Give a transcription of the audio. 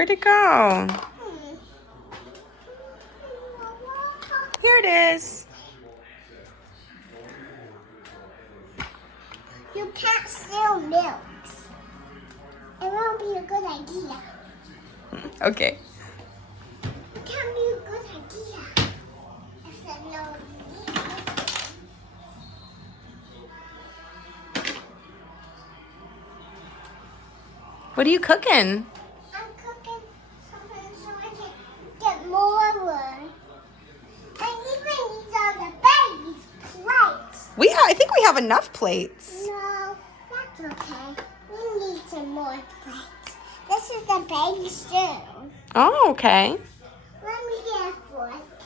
Where'd it go? Here it is. You can't steal milk. It won't be a good idea. Okay. It can't be a good idea. I said no. What are you cooking? I'm cooking something so I can get more wood. And even these are the baby's plates. I think we have enough plates. No, that's okay. We need some more plates. This is the baby's too. Oh, okay. Let me get a foot.